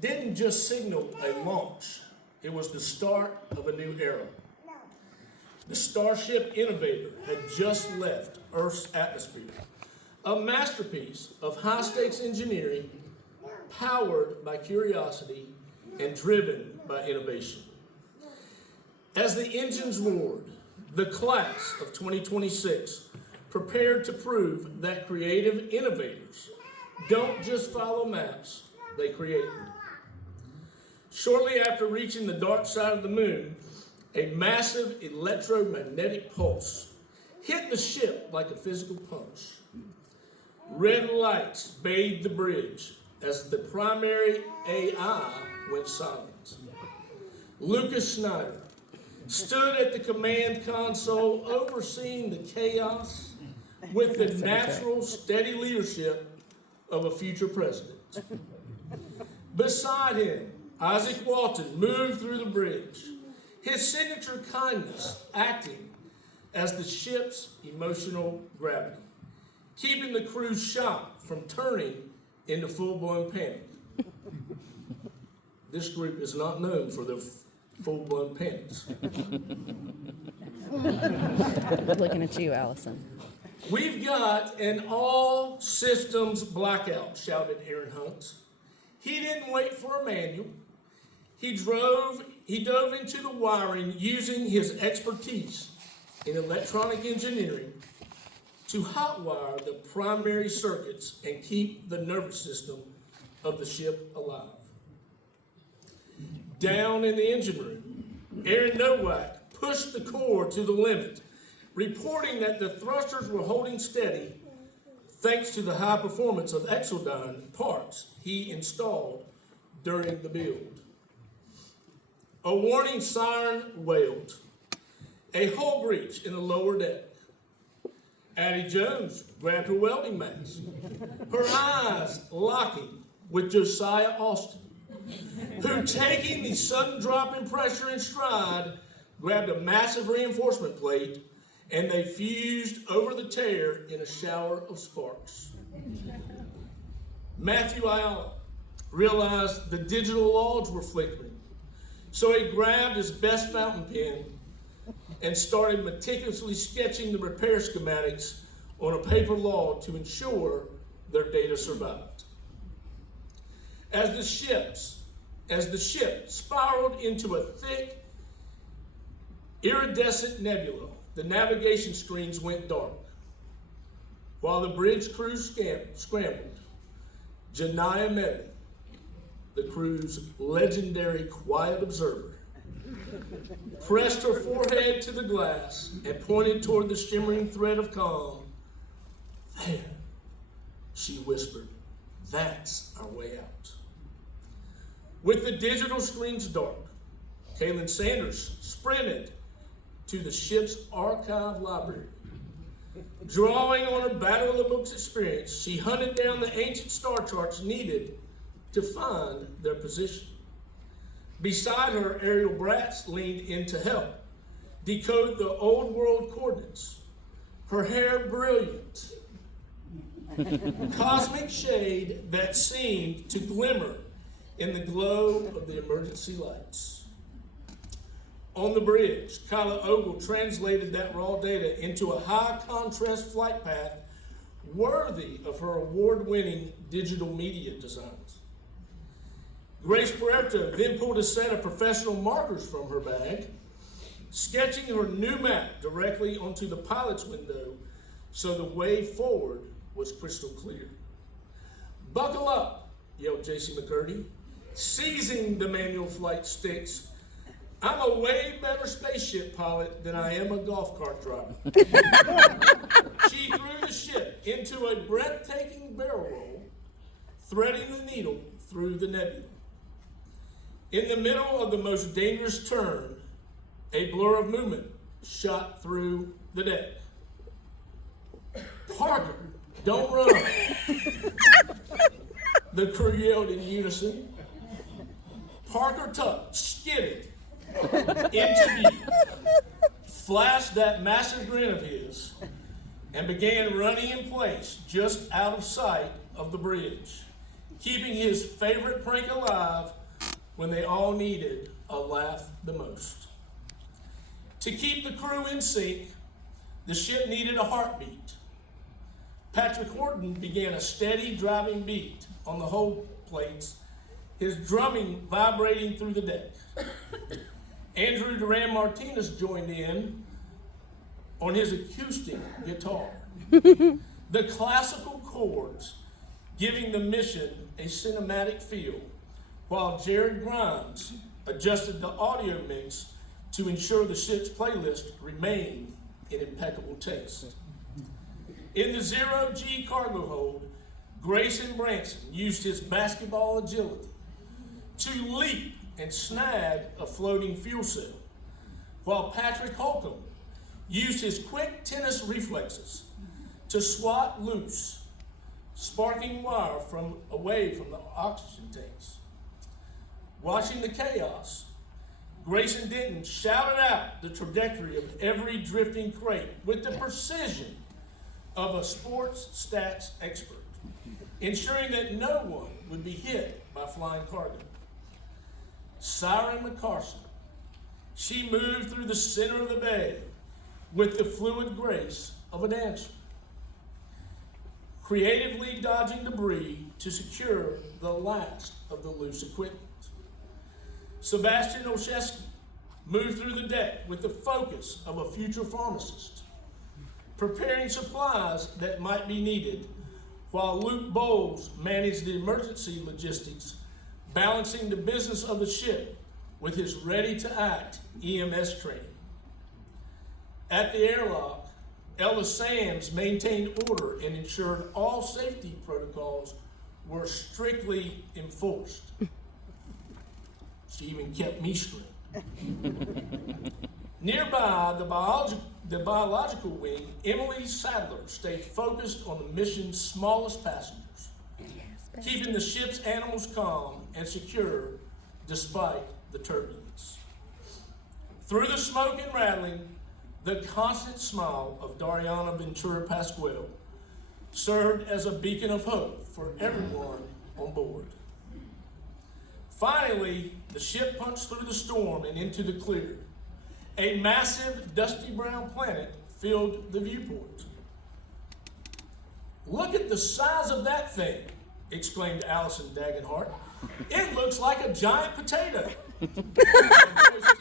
didn't just signal a launch, it was the start of a new era. The Starship Innovator had just left Earth's atmosphere, a masterpiece of high-stakes engineering powered by curiosity and driven by innovation. As the engines roared, the class of 2026 prepared to prove that creative innovators don't just follow maps, they create them. Shortly after reaching the dark side of the moon, a massive electromagnetic pulse hit the ship like a physical punch. Red lights bathed the bridge as the primary AI went silent. Lucas Schneider stood at the command console overseeing the chaos with the natural, steady leadership of a future president. Beside him, Isaac Walton moved through the bridge, his signature kindness acting as the ship's emotional gravity, keeping the crew's shock from turning into full-blown panic. This group is not known for their full-blown panics. Looking at you, Allison. We've got an all-systems blackout, shouted Aaron Hunt. He didn't wait for a manual. He dove into the wiring using his expertise in electronic engineering to hotwire the primary circuits and keep the nervous system of the ship alive. Down in the engine room, Aaron Nowak pushed the core to the limit, reporting that the thrusters were holding steady thanks to the high performance of Exodyne parts he installed during the build. A warning siren wailed. A hull breach in the lower deck. Addie Jones grabbed her welding mask, her eyes locking with Josiah Austin, who, taking the sudden drop in pressure in stride, grabbed a massive reinforcement plate, and they fused over the tear in a shower of sparks. Matthew Ayala realized the digital logs were flickering, so he grabbed his best fountain pen and started meticulously sketching the repair schematics on a paper log to ensure their data survived. As the ship spiraled into a thick, iridescent nebula, the navigation screens went dark. While the bridge crew scrambled, Janiyah Medley, the crew's legendary quiet observer, pressed her forehead to the glass and pointed toward the shimmering thread of calm. There, she whispered, that's our way out. With the digital screens dark, Kaylin Sanders sprinted to the ship's archive library. Drawing on her Battle of the Books experience, she hunted down the ancient star charts needed to find their position. Beside her, Ariel Bratz leaned in to help decode the old world coordinates, her hair brilliant, cosmic shade that seemed to glimmer in the glow of the emergency lights. On the bridge, Kyla Ogle translated that raw data into a high-contrast flight path worthy of her award-winning digital media designs. Grace Puerto then pulled a set of professional markers from her bag, sketching her new map directly onto the pilot's window so the way forward was crystal clear. Buckle up, yelled J.C. McCurdy, seizing the manual flight sticks. I'm a way better spaceship pilot than I am a golf cart driver. She threw the ship into a breathtaking barrel roll, threading the needle through the nebula. In the middle of the most dangerous turn, a blur of movement shot through the deck. Parker, don't run. The crew yelled in unison. Parker Tuck skidded into view, flashed that massive grin of his, and began running in place just out of sight of the bridge, keeping his favorite prank alive when they all needed a laugh the most. To keep the crew in sync, the ship needed a heartbeat. Patrick Horton began a steady driving beat on the hull plates, his drumming vibrating through the deck. Andrew Duran Martinez joined in on his acoustic guitar, the classical chords giving the mission a cinematic feel, while Jared Grimes adjusted the audio mix to ensure the ship's playlist remained in impeccable taste. In the zero-G cargo hold, Grayson Branson used his basketball agility to leap and snag a floating fuel cell, while Patrick Holcomb used his quick tennis reflexes to swat loose sparking wire away from the oxygen tanks. Watching the chaos, Grayson Denton shouted out the trajectory of every drifting crate with the precision of a sports stats expert, ensuring that no one would be hit by flying cargo. Siren McCarson, she moved through the center of the bay with the fluid grace of a dancer, creatively dodging debris to secure the last of the loose equipment. Sebastian Olszewski moved through the deck with the focus of a future pharmacist, preparing supplies that might be needed, while Luke Bowles managed the emergency logistics, balancing the business of the ship with his ready-to-act EMS training. At the airlock, Ella Sams maintained order and ensured all safety protocols were strictly enforced. She even kept me straight. Nearby, the biological wing, Emily Sadler stayed focused on the mission's smallest passengers, keeping the ship's animals calm and secure despite the turbulence. Through the smoke and rattling, the constant smile of Dariana Ventura Pascual served as a beacon of hope for everyone on board. Finally, the ship punched through the storm and into the clear. A massive, dusty brown planet filled the viewport. "Look at the size of that thing," exclaimed Allison Dagenhart. "It looks like a giant potato." A voice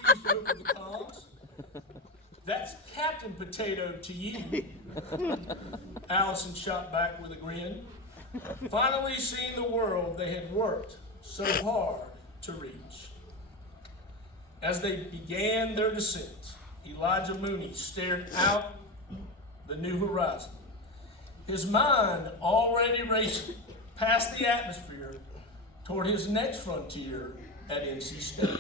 teased over the comms. "That's Captain Potato to you," Allison shot back with a grin, finally seeing the world they had worked so hard to reach. As they began their descent, Elijah Mooney stared out the new horizon, his mind already racing past the atmosphere toward his next frontier at NC State.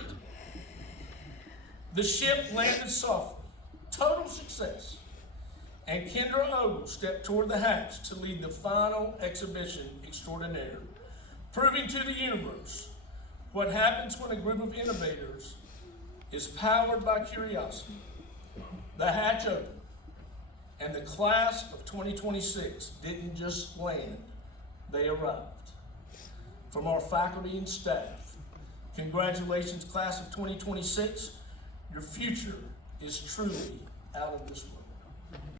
The ship landed softly, total success, and Kendra Ogle stepped toward the hatch to lead the final exhibition extraordinaire, proving to the universe what happens when a group of innovators is powered by curiosity. The hatch opened, and the class of 2026 didn't just land, they arrived. From our faculty and staff, congratulations, class of 2026. Your future is truly out of this world.